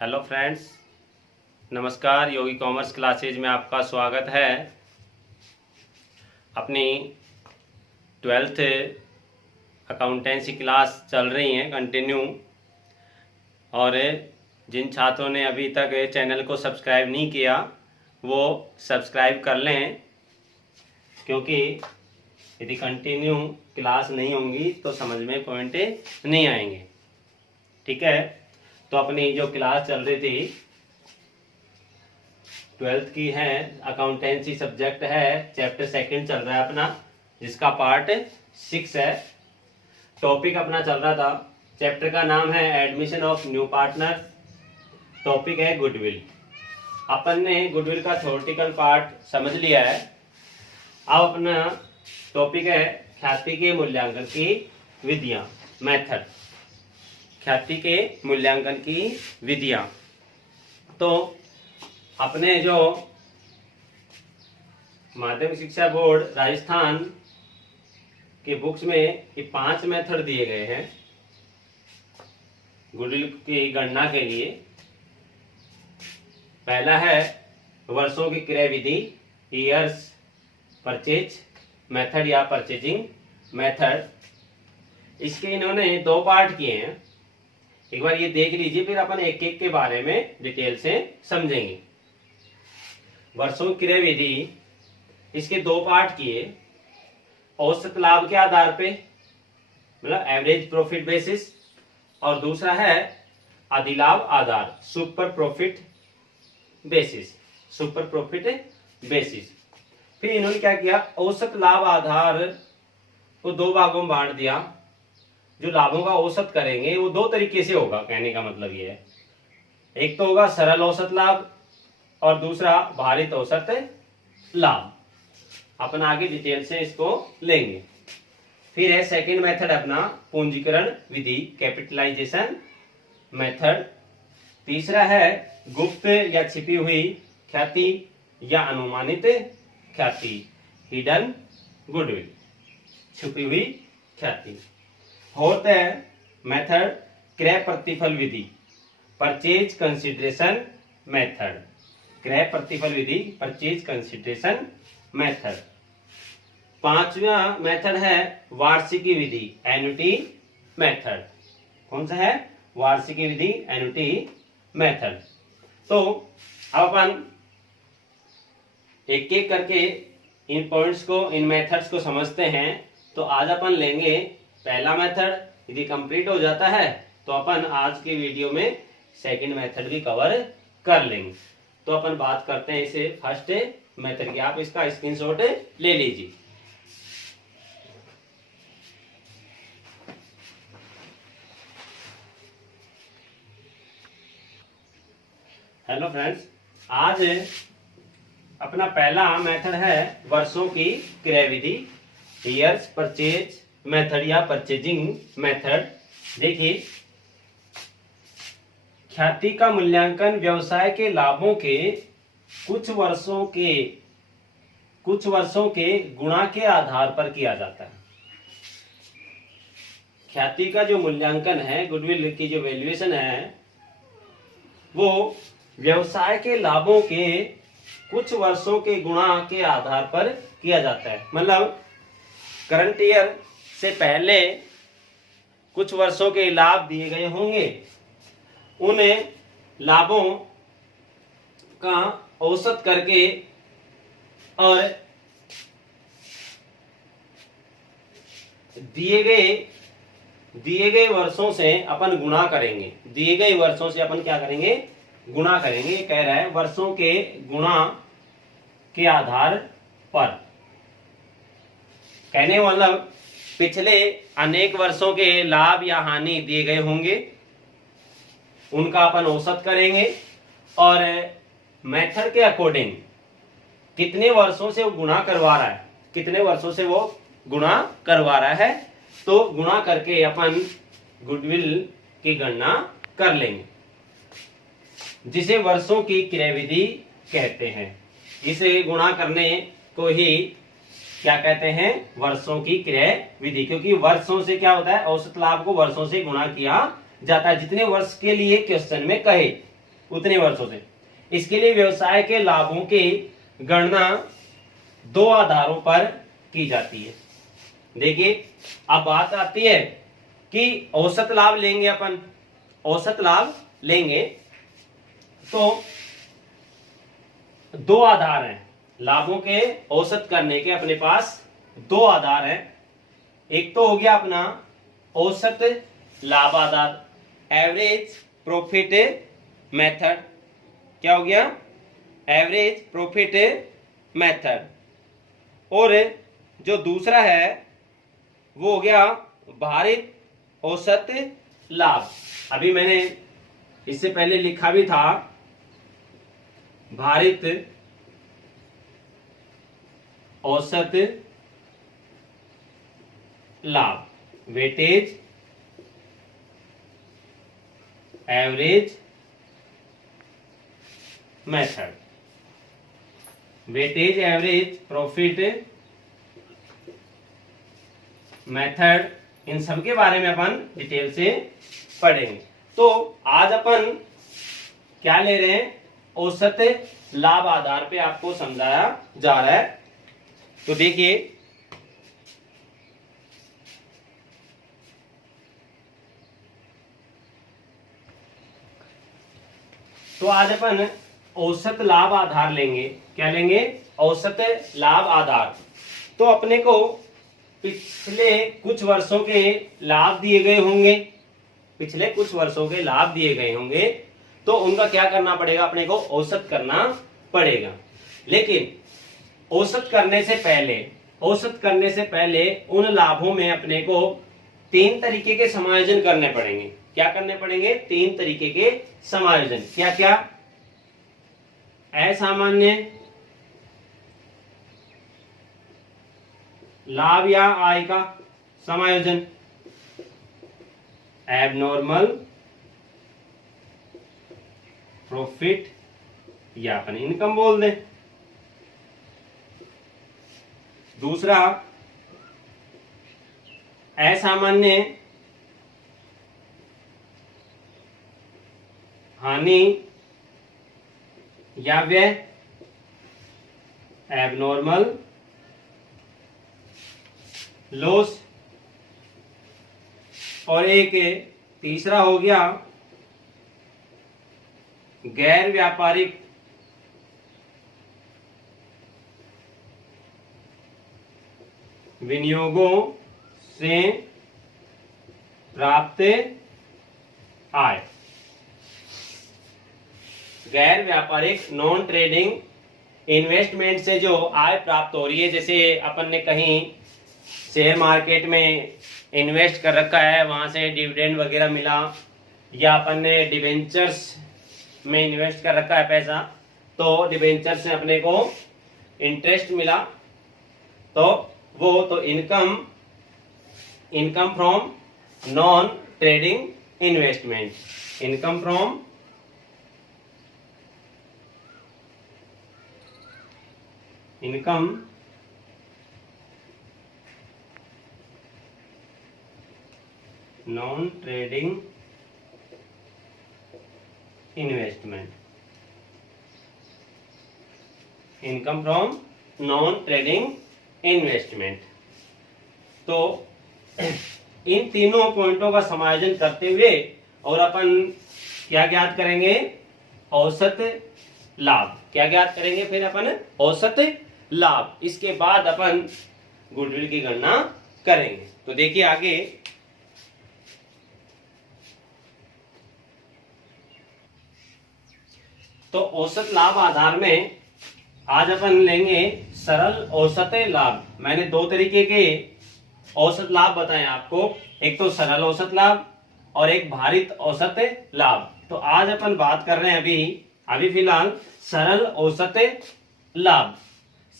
Hello friends, नमस्कार। योगी commerce classes में आपका स्वागत है। अपनी 12th अकाउंटेंसी क्लास चल रही हैं कंटिन्यू, और जिन छात्रों ने अभी तक चैनल को सब्सक्राइब नहीं किया वो सब्सक्राइब कर लें, क्योंकि यदि कंटिन्यू क्लास नहीं होंगी तो समझ में पॉइंट नहीं आएंगे। ठीक है, तो अपनी जो क्लास चल रही थी 12th की है, अकाउंटेंसी सब्जेक्ट है, चैप्टर 2 चल रहा है अपना, जिसका पार्ट 6 है। टॉपिक अपना चल रहा था, चैप्टर का नाम है admission of new partner, topic है गुडविल। अपन ने गुडविल का थ्योरेटिकल पार्ट समझ लिया है। अब अपना टॉपिक है ख्याति के मूल्यांकन की विधियां, मेथड, ख्याति के मूल्यांकन की विधियां। तो अपने जो माध्यमिक शिक्षा बोर्ड राजस्थान के बुक्स में ये 5 मेथड दिए गए हैं गुडविल की गणना के लिए। पहला है वर्षों की क्रय विधि, ईयर्स परचेज मेथड या परचेजिंग मेथड। इसके इन्होंने 2 पार्ट किए हैं, एक बार ये देख लीजिए, फिर अपन एक एक के बारे में डिटेल से समझेंगे। वर्षों की क्रय विधि, इसके 2 पार्ट किए। औसत लाभ के आधार पे, मतलब एवरेज प्रॉफिट बेसिस, और दूसरा है अधिलाभ आधार, super profit basis, super profit basis. फिर इन्होंने क्या किया, औसत लाभ आधार को 2 भागों में बांट दिया। जो लाभों का औसत करेंगे वो 2 तरीके से होगा, कहने का मतलब ये है, एक तो होगा सरल औसत लाभ और दूसरा भारित औसत लाभ। अपन आगे डिटेल से इसको लेंगे। फिर है सेकंड मेथड अपना पूंजीकरण विधि, कैपिटलाइजेशन मेथड। तीसरा है गुप्त या छिपी हुई ख्याति या अनुमानित ख्याति, हिडन गुडविल, छुपी हुई ख्याति। फोर्थ है मेथड क्रय प्रतिफल विधि, परचेज कंसिडरेशन मेथड, क्रय प्रतिफल विधि, परचेज कंसिडरेशन मेथड। 5वां मेथड है वार्षिकी विधि, एन्युटी मेथड। कौन सा है? वार्षिकी विधि, एन्युटी मेथड। तो अब अपन एक एक करके इन पॉइंट्स को, इन मेथड्स को समझते हैं। तो आज अपन लेंगे पहला मेथड, यदि कंप्लीट हो जाता है तो अपन आज की वीडियो में सेकंड मेथड भी कवर कर लेंगे। तो अपन बात करते हैं इसे फर्स्ट मेथड की। आप इसका स्क्रीनशॉट ले लीजिए। हेलो फ्रेंड्स, आज अपना पहला मेथड है वर्षों की क्रय विधि, ईयर्स परचेज मेथड या परचेजिंग मेथड। देखिए, ख्याति का मूल्यांकन व्यवसाय के लाभों के कुछ वर्षों के गुणा के आधार पर किया जाता है। ख्याति का जो मूल्यांकन है, गुडविल की जो वैल्यूएशन है, वो व्यवसाय के लाभों के कुछ वर्षों के गुणा के आधार पर किया जाता है। मतलब करंट ईयर से पहले कुछ वर्षों के लाभ दिए गए होंगे, उन लाभों का औसत करके और दिए गए वर्षों से अपन गुणा करेंगे। दिए गए वर्षों से अपन क्या करेंगे? गुणा करेंगे। ये कह रहा है वर्षों के गुणा के आधार पर। कहने का मतलब पिछले अनेक वर्षों के लाभ या हानि दिए गए होंगे, उनका अपन औसत करेंगे और मेथड के अकॉर्डिंग कितने वर्षों से वो गुणा करवा रहा है, कितने वर्षों से वो गुणा करवा रहा है, तो गुणा करके अपन गुडविल की गणना कर लेंगे, जिसे वर्षों की क्रय विधि कहते हैं। इसे गुणा करने को ही क्या कहते हैं? वर्षों की क्रय विधि। क्योंकि वर्षों से क्या होता है? औसत लाभ को वर्षों से गुणा किया जाता है, जितने वर्ष के लिए क्वेश्चन में कहे। उतने वर्षों से। इसके लिए व्यवसाय के लाभों की गणना दो आधारों पर की जाती है। देखिए अब बात आती है कि औसत लाभ लेंगे अपन, औसत लाभ लेंगे तो दो आधार हैं लाभों के औसत करने के, अपने पास दो आधार हैं। एक तो हो गया अपना औसत लाभ आधार, एवरेज प्रॉफिट मेथड। क्या हो गया? Average profit method. और जो दूसरा है वो हो गया भारित औसत लाभ। अभी मैंने इससे पहले लिखा भी था भारित औसत लाभ, weightage average method, weightage average profit method, इन सब के बारे में अपन डिटेल से पढ़ेंगे। तो आज अपन क्या ले रहे हैं? औसत लाभ आधार पे आपको समझाया जा रहा है। तो देखिए तो आज अपन औसत लाभ आधार लेंगे। क्या लेंगे? औसत लाभ आधार। तो अपने को पिछले कुछ वर्षों के लाभ दिए गए होंगे, पिछले कुछ वर्षों के लाभ दिए गए होंगे, तो उनका क्या करना पड़ेगा? अपने को औसत करना पड़ेगा। लेकिन औसत करने से पहले उन लाभों में अपने को तीन तरीके के समायोजन करने पड़ेंगे। क्या करने पड़ेंगे? तीन तरीके के समायोजन। क्या क्या? असामान्य लाभ या आय का समायोजन, एबनॉर्मल प्रॉफिट या अपन इनकम बोल दें। दूसरा असामान्य हानि या व्यय, एबनॉर्मल लॉस। और एक तीसरा हो गया गैर व्यापारिक विनियोगों से प्राप्त आय। गैर व्यापारिक नॉन ट्रेडिंग इन्वेस्टमेंट से जो आय प्राप्त हो रही है, जैसे अपन ने कहीं शेयर मार्केट में इन्वेस्ट कर रखा है, वहां से डिविडेंड वगैरह मिला, या अपन ने डिबेंचर्स में इन्वेस्ट कर रखा है पैसा, तो डिबेंचर से अपने को इंटरेस्ट मिला, तो वो तो income from non trading investment, income from non trading investment, income from non trading investment. तो इन तीनों पॉइंटों का समायोजन करते हुए और अपन क्या ज्ञात करेंगे? औसत लाभ। क्या ज्ञात करेंगे फिर अपन? औसत लाभ। इसके बाद अपन गुडविल की गणना करेंगे। तो देखिए आगे, तो औसत लाभ आधार में आज अपन लेंगे सरल औसत लाभ। मैंने दो तरीके के औसत लाभ बताए आपको, एक तो सरल औसत लाभ और एक भारित औसत लाभ। तो आज अपन बात कर रहे हैं अभी फिलहाल सरल औसत लाभ,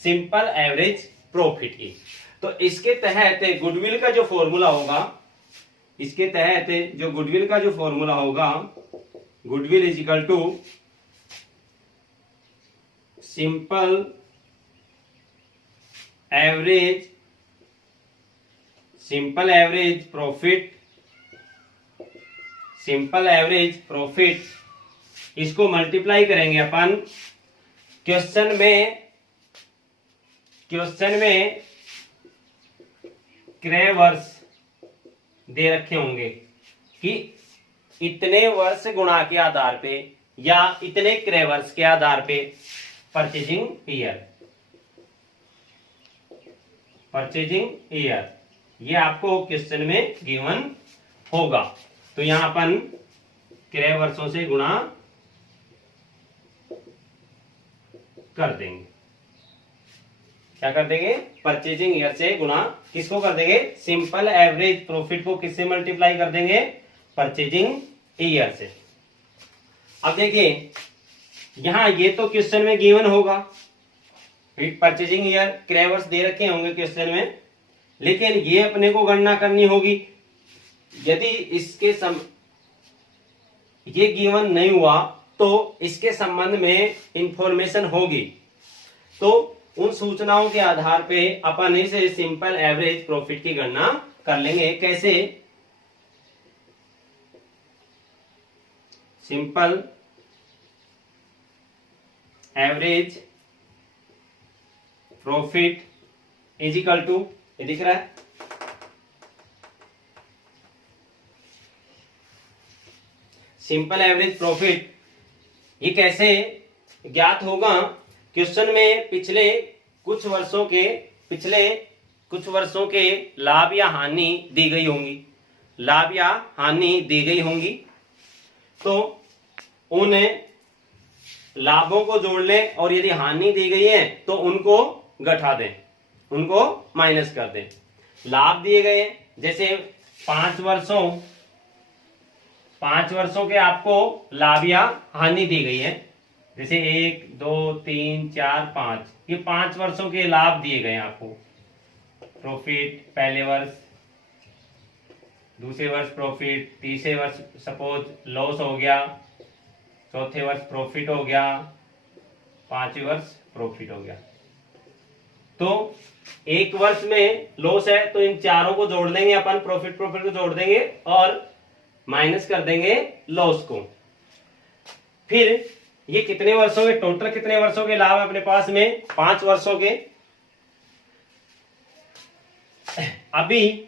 सिंपल एवरेज प्रॉफिट की। तो इसके तहत गुडविल का जो फॉर्मूला होगा, इसके तहत जो गुडविल का जो फॉर्मूला होगा, goodwill is equal to simple average profit इसको मल्टीप्लाई करेंगे अपन क्वेश्चन में क्रय वर्ष दे रखे होंगे कि इतने वर्ष गुणा के आधार पे या इतने क्रय वर्ष के आधार पे परचेजिंग ईयर ये आपको क्वेश्चन में गिवन होगा। तो यहां अपन क्रय वर्षों से गुणा कर देंगे। क्या कर देंगे? परचेजिंग ईयर से गुणा किसको कर देंगे? सिंपल एवरेज प्रॉफिट को किससे मल्टीप्लाई कर देंगे? परचेजिंग ईयर से। अब देखिए यहां ये तो क्वेश्चन में गिवन होगा, परचेजिंग ईयर क्रय वर्ष दे रखे होंगे क्वेश्चन में, लेकिन ये अपने को गणना करनी होगी। यदि ये गिवन नहीं हुआ तो इसके संबंध में इंफॉर्मेशन होगी, तो उन सूचनाओं के आधार पे अपन इसे सिंपल एवरेज प्रॉफिट की गणना कर लेंगे। कैसे? Simple average profit is equal to, ये दिख रहा है, सिंपल एवरेज प्रॉफिट। ये कैसे ज्ञात होगा? क्वेश्चन में पिछले कुछ वर्षों के लाभ या हानि दी गई होंगी, तो उन लाभों को जोड़ लें और यदि हानि दी गई है तो उनको घटा दें, उनको माइनस कर दें। लाभ दिए गए जैसे 5 वर्षों के आपको लाभ या हानि दी गई है, जैसे 1 2 3 4 5, ये 5 वर्षों के लाभ दिए गए आपको। प्रॉफिट पहले वर्ष, दूसरे वर्ष प्रॉफिट, तीसरे वर्ष सपोज लॉस हो गया, चौथे वर्ष प्रॉफिट हो गया, पांचवें वर्ष प्रॉफिट हो गया। तो एक वर्ष में लॉस है तो इन चारों को जोड़ देंगे अपन, प्रॉफिट को जोड़ देंगे और माइनस कर देंगे लॉस को। फिर ये कितने वर्षों के, टोटल कितने वर्षों के लाभ है अपने पास में? 5 वर्षों के। अभी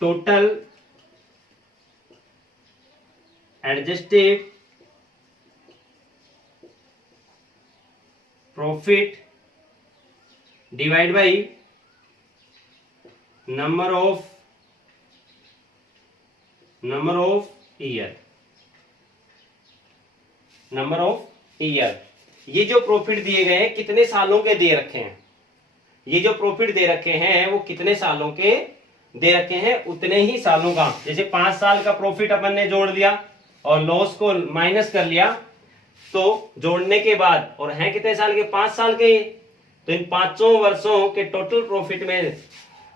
total adjusted profit divide by number of year. ये जो प्रॉफिट दिए गए हैं कितने सालों के दे रखे हैं? ये जो प्रॉफिट दे रखे हैं वो कितने सालों के दे रखे हैं? उतने ही सालों का। जैसे 5 साल का प्रॉफिट अपन ने जोड़ दिया और लॉस को माइनस कर लिया, तो जोड़ने के बाद और हैं कितने साल के? 5 साल के। तो इन 5 वर्षों के टोटल प्रॉफिट में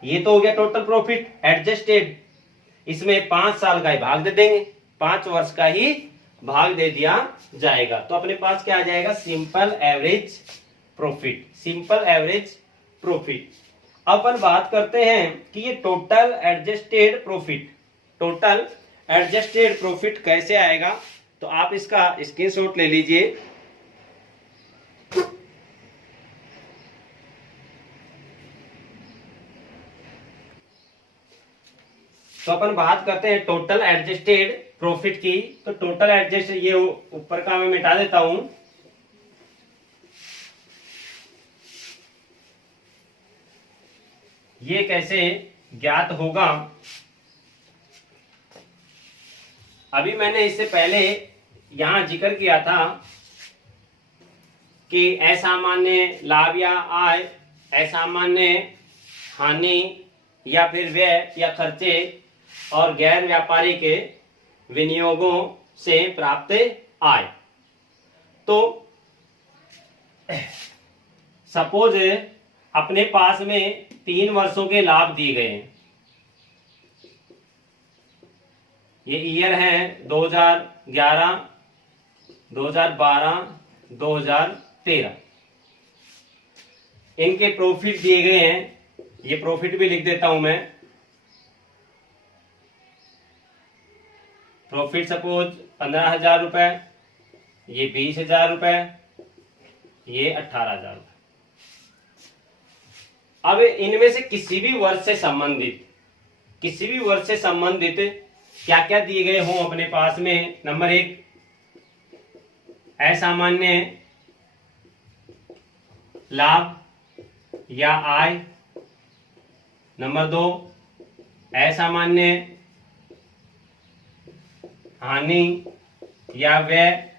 ये तो हो गया टोटल प्रॉफिट एडजस्टेड, इसमें 5 साल का ही भाग दे देंगे, 5 वर्ष का ही भाग दे दिया जाएगा। तो अपने पास क्या आ जाएगा? Simple average profit. अपन बात करते हैं कि ये टोटल एडजस्टेड प्रॉफिट कैसे आएगा। तो आप इसका स्क्रीनशॉट ले लीजिए। तो अपन बात करते हैं टोटल एडजस्टेड प्रॉफिट की। तो टोटल एडजस्ट, ये ऊपर का मैं मिटा देता हूं। ये कैसे ज्ञात होगा? अभी मैंने इससे पहले यहां जिक्र किया था कि असामान्य लाभ या आय, असामान्य हानि या फिर व्यय या खर्चे और गैर व्यापारिक विनियोगों से प्राप्त आय। तो सपोज अपने पास में 3 वर्षों के लाभ दिए गए हैं। ये ईयर है 2011, 2012, 2013। इनके प्रॉफिट दिए गए हैं, ये प्रॉफिट भी लिख देता हूं मैं। प्रॉफिट सपोज 15,000 रुपए, ये 20,000 रुपए, ये 18,000 रुपए। अब इनमें से किसी भी वर्ष से संबंधित क्या क्या दिए गए हों अपने पास में। नंबर 1 असामान्य लाभ या आय। नंबर 2 असामान्य हानि या व्यय।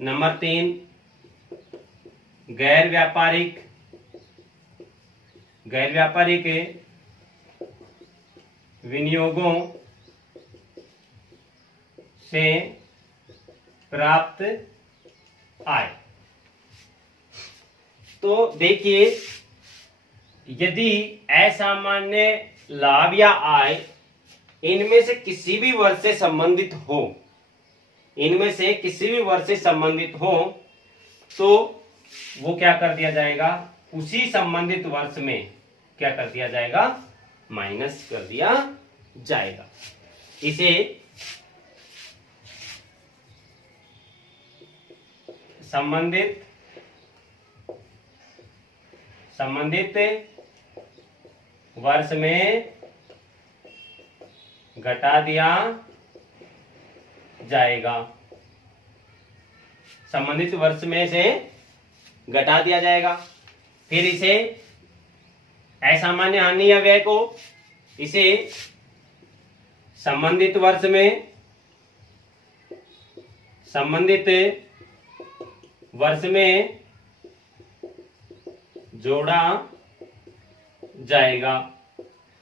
नंबर 3 गैर व्यापारिक विनियोगों से प्राप्त आय। तो देखिए, यदि असामान्य लाभ या आय इनमें से किसी भी वर्ष से संबंधित हो, तो वो क्या कर दिया जाएगा, उसी संबंधित वर्ष में क्या कर दिया जाएगा, माइनस कर दिया जाएगा। इसे संबंधित वर्ष में घटा दिया जाएगा। संबंधित वर्ष में से घटा दिया जाएगा। फिर इसे असामान्य हानि या व्यय को इसे संबंधित वर्ष में जोड़ा जाएगा।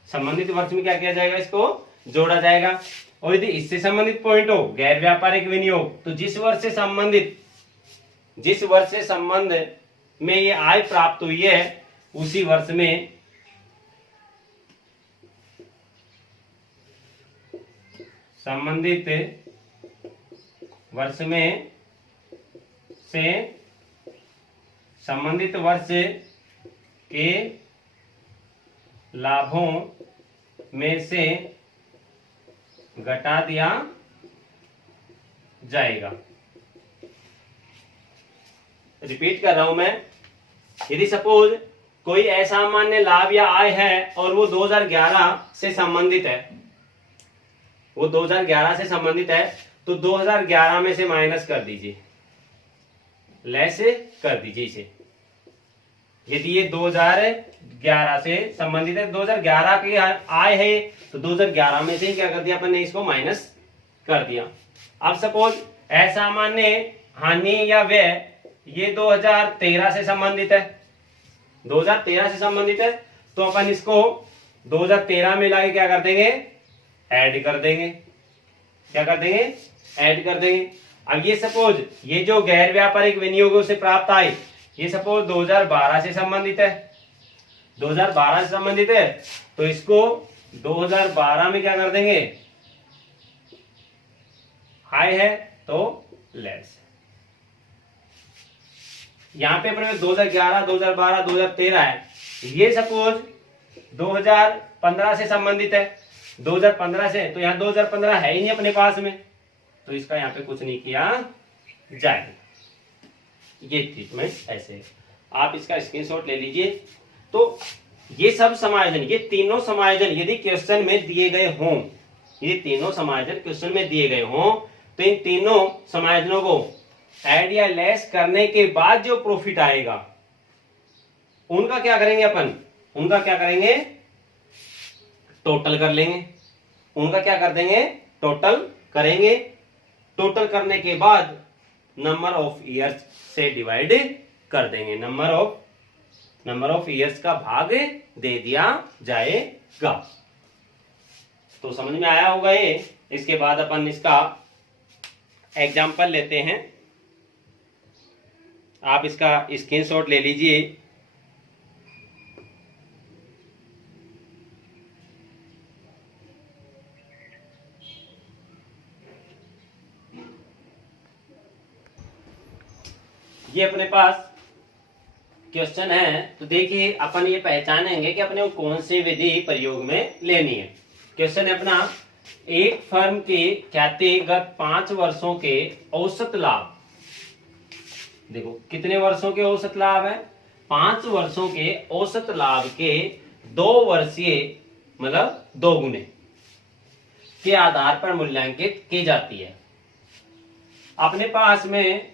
संबंधित वर्ष में क्या किया जाएगा, इसको जोड़ा जाएगा। और यदि इससे संबंधित पॉइंट हो गैर व्यापारिक विनियोग, तो जिस वर्ष से संबंध में ये आय प्राप्त हुई है, उसी वर्ष में संबंधित वर्ष में से संबंधित वर्ष के लाभों में से घटा दिया जाएगा। रिपीट कर रहा हूं मैं। यदि सपोज कोई असामान्य लाभ या आय है और वो 2011 से संबंधित है, तो 2011 में से माइनस कर दीजिए, लेस कर दीजिए इसे। यदि ये 2011 से संबंधित है, 2011 की आय है, तो 2011 में से ही क्या कर दिया अपन ने, इसको माइनस कर दिया। अब सपोज असामान्य हानि या व्यय ये 2013 से संबंधित है, 2013 से संबंधित है, तो अपन इसको 2013 में लाके क्या कर देंगे, ऐड कर देंगे। क्या कर देंगे, ऐड कर देंगे। अब ये सपोज ये जो गैर व्यापारिक विनियोगों से प्राप्त आय, ये सपोज 2012 से संबंधित है, 2012 से संबंधित है, तो इसको 2012 में क्या कर देंगे, आय है तो लेस। यहां पे अपने 2011, 2012, 2013 है। ये सपोज 2015 से संबंधित है, 2015 से, तो यहां 2015 है ही नहीं अपने पास में, तो इसका यहां पे कुछ नहीं किया जाएगा। ये ट्रीटमेंट ऐसे, आप इसका स्क्रीनशॉट ले लीजिए। तो ये सब समायोजन, ये तीनों समायोजन यदि क्वेश्चन में दिए गए हों, ये तीनों समायोजन क्वेश्चन में दिए गए हों, तो इन तीनों समायोजनों को ऐड या लेस करने के बाद जो प्रॉफिट आएगा, उनका क्या करेंगे अपन, उनका क्या करेंगे, टोटल कर लेंगे। उनका क्या कर देंगे, टोटल करेंगे। टोटल करने के बाद नंबर ऑफ ईयर्स से डिवाइड कर देंगे, नंबर ऑफ ईयर्स का भाग दे दिया जाएगा। तो समझ में आया होगा ये। इसके बाद अपन इसका एग्जाम्पल लेते हैं। आप इसका स्क्रीनशॉट ले लीजिए। ये अपने पास क्वेश्चन है, तो देखिए अपन ये पहचानेंगे कि अपने को कौन सी विधि प्रयोग में लेनी है। क्वेश्चन है अपना, एक फर्म के ख्यातिगत 5 वर्षों के औसत लाभ, देखो कितने वर्षों के औसत लाभ है, 5 वर्षों के औसत लाभ के 2 वर्षीय मतलब 2 गुने के आधार पर मूल्यांकित की जाती है। अपने पास में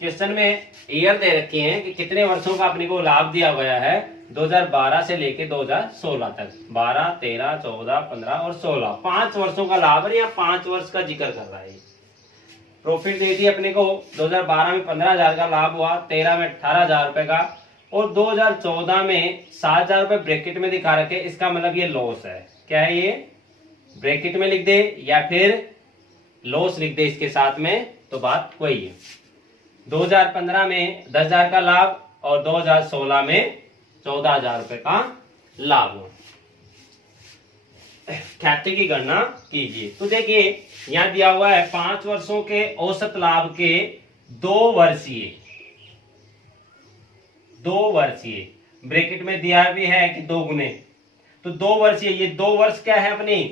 क्वेश्चन में ईयर दे रखे हैं कि कितने वर्षों का अपने को लाभ दिया गया है, 2012 से लेके 2016 तक, 12, 13, 14, 15 और 16, 5 वर्षों का लाभ है। यहाँ 5 वर्ष का जिक्र कर रहा है। प्रॉफिट दी थी अपने को 2012 में 15,000 का लाभ हुआ, 13 में 18,000 रुपए का, और 2014 में 7,000 रुपए ब्रैकेट में दिखा रखे, इसका मतलब ये लॉस है। क्या है ये, ब्रैकेट में लिख दे या फिर लॉस लिख दे इसके साथ में, तो बात वही है। 2015 में 10,000 का लाभ और 2016 में 14,000 रुपए का लाभ हुआ। ख्याति की गणना कीजिए। तो देखिए यहां दिया हुआ है 5 वर्षों के औसत लाभ के 2 वर्षीय ब्रैकेट में दिया भी है कि 2 गुने, तो 2 वर्षीय, ये 2 वर्ष क्या है अपनी,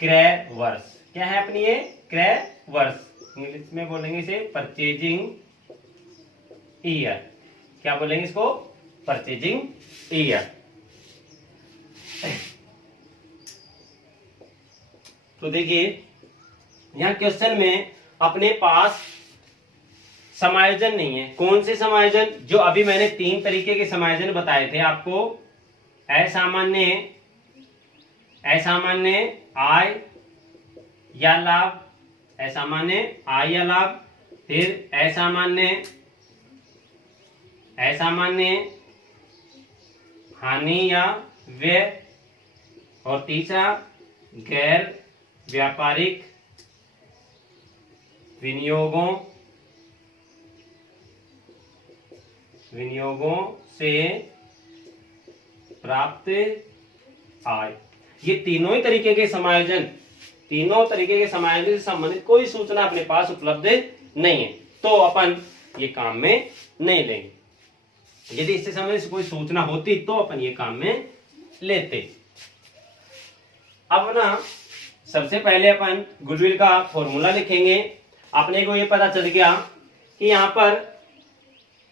क्रय वर्ष। क्या है अपनी ये, क्रय वर्ष। इंग्लिश में बोलेंगे इसे परचेजिंग ईयर। क्या बोलेंगे इसको, परचेजिंग ईयर। तो देखिए यहां क्वेश्चन में अपने पास समायोजन नहीं है। कौन से समायोजन, जो अभी मैंने 3 तरीके के समायोजन बताए थे आपको, असामान्य, असामान्य आय या लाभ, असामान्य आय या लाभ, फिर असामान्य हानि या व्यय, और तीसरा गैर व्यापारिक विनियोगों से प्राप्त आय। ये तीनों ही तरीके के समायोजन, तीनों तरीके के समायोजन से संबंधित कोई सूचना अपने पास उपलब्ध नहीं है, तो अपन ये काम में नहीं लेंगे। यदि इससे संबंधित कोई सूचना होती तो अपन ये काम में लेते। अब ना सबसे पहले अपन गुडविल का फॉर्मूला लिखेंगे। अपने को ये पता चल गया कि यहाँ पर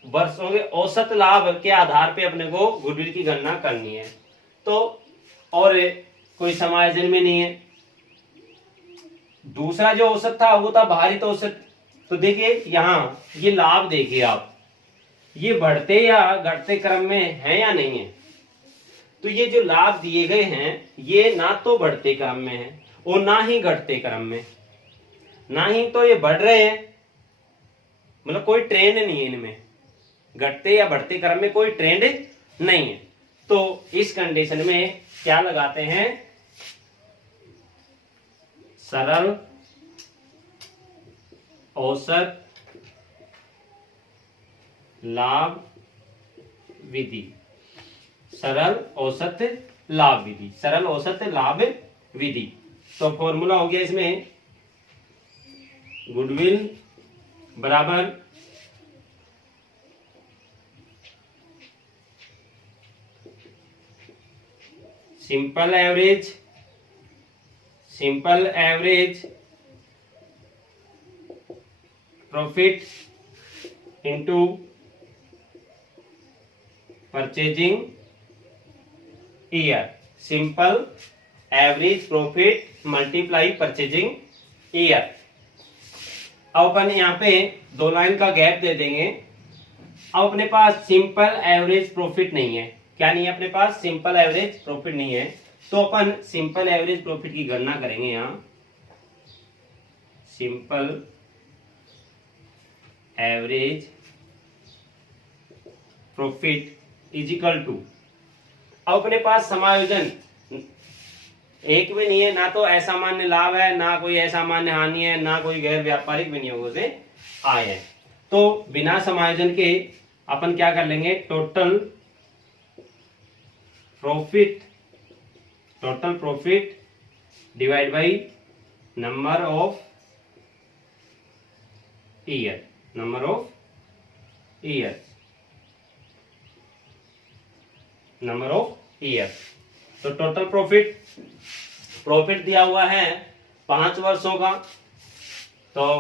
वर्षों के औसत लाभ के आधार पे अपने को गुडविल की गणना करनी है, तो और कोई समायोजन में नहीं है। दूसरा जो औसत था वो था भारित औसत। तो देखिए यहाँ ये लाभ देखिए आप, ये बढ़ते या घटते क्रम में है या नहीं है। तो ये जो लाभ दिए गए हैं ये ना तो बढ़ते क्रम में है और ना ही घटते क्रम में, ना ही तो ये बढ़ रहे हैं, मतलब कोई ट्रेंड नहीं है इनमें, घटते या बढ़ते क्रम में कोई ट्रेंड नहीं है। तो इस कंडीशन में क्या लगाते हैं, सरल औसत लाभ विधि, सरल औसत लाभ विधि, सरल औसत लाभ विधि। तो फॉर्मूला हो गया इसमें, गुडविल बराबर simple average profit into purchasing year, simple average profit multiply purchasing year. अब अपन यहाँ पे 2 लाइन का गैप दे देंगे। अब अपने पास सिंपल एवरेज प्रॉफिट नहीं है। क्या नहीं है अपने पास, सिंपल एवरेज प्रॉफिट नहीं है, तो अपन सिंपल एवरेज प्रॉफिट की गणना करेंगे। यहाँ simple average profit is equal to, अब अपने पास समायोजन एक भी नहीं है, ना तो असामान्य लाभ है, ना कोई असामान्य हानि है, ना कोई गैर व्यापारिक विनियोगों से आय है। तो बिना समायोजन के अपन क्या कर लेंगे, total profit divide by number of year, तो टोटल प्रॉफिट दिया हुआ है 5 वर्षों का, तो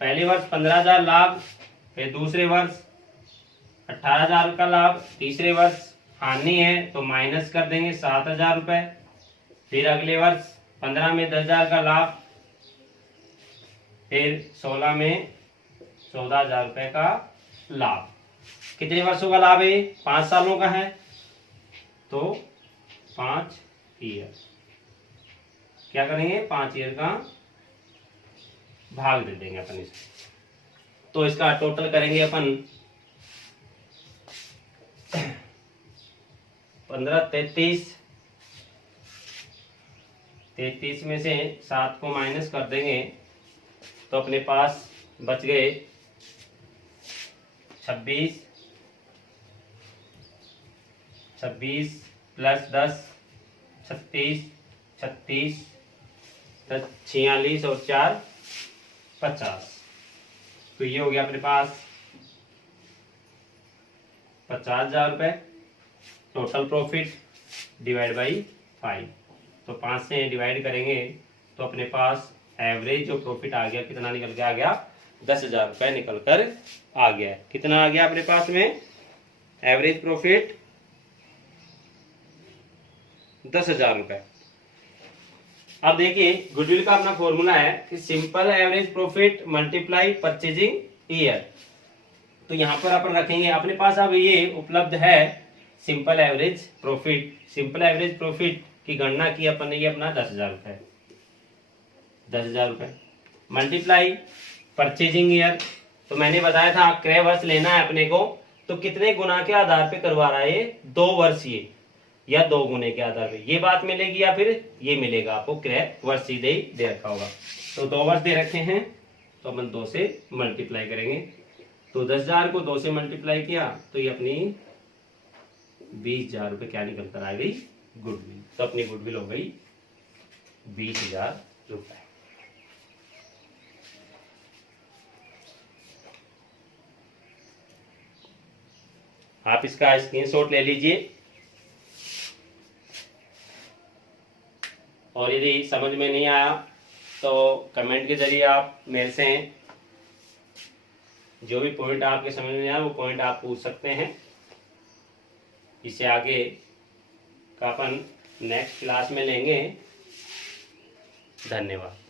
पहले वर्ष 15,000 लाभ, फिर दूसरे वर्ष 18,000 का लाभ, तीसरे वर्ष हानि है तो माइनस कर देंगे 7,000 रुपए, फिर अगले वर्ष 15 में 10,000 का लाभ, फिर 16 में 14,000 रुपए का लाभ। कितने वर्षों का लाभ है? 5 सालों का है, तो 5 ईयर। क्या करेंगे? 5 ईयर का भाग दे देंगे अपन इसे, तो इसका टोटल करेंगे अपन 15 33 में से 7 को माइनस कर देंगे तो अपने पास बच गए 26 प्लस 10 36 46 और 4 50। तो ये हो गया अपने पास 50,000 रुपए टोटल प्रॉफिट डिवाइड बाई 5। तो 5 से डिवाइड करेंगे तो अपने पास एवरेज जो प्रॉफिट आ गया कितना निकल के आ गया? 10,000 रुपए निकल कर आ गया। कितना आ गया अपने पास में एवरेज प्रॉफिट? 10,000 रुपए। अब देखिए गुडविल का अपना फॉर्मूला है कि simple average profit multiply purchasing year. तो यहां पर अपन रखेंगे अपने पास, अब ये उपलब्ध है simple average profit. Simple average profit की गणना की अपन ने, ये अपना 10,000 रुपए, 10,000 रुपए मल्टीप्लाई परचेजिंग ईयर। तो मैंने बताया था क्रय वर्ष लेना है अपने को, तो कितने गुना के आधार पे करवा रहा है ये? 2 वर्ष ये, या 2 गुने के आधार पे ये बात मिलेगी, या फिर ये मिलेगा आपको क्रय वर्ष सीधे ही दे रखा होगा। तो 2 वर्ष दे रखे हैं तो अपन 2 से मल्टीप्लाई करेंगे। तो 10,000 को 2 से मल्टीप्लाई किया तो ये अपनी 20,000 रुपए क्या निकल कर आ गई? गुडविल। तो अपनी गुडविल हो गई 20,000 रुपए। आप इसका स्क्रीनशॉट ले लीजिए, और यदि समझ में नहीं आया तो कमेंट के जरिए आप मेरे से जो भी पॉइंट आपके समझ में आया वो पॉइंट आप पूछ सकते हैं। इसे आगे का अपन नेक्स्ट क्लास में लेंगे। धन्यवाद।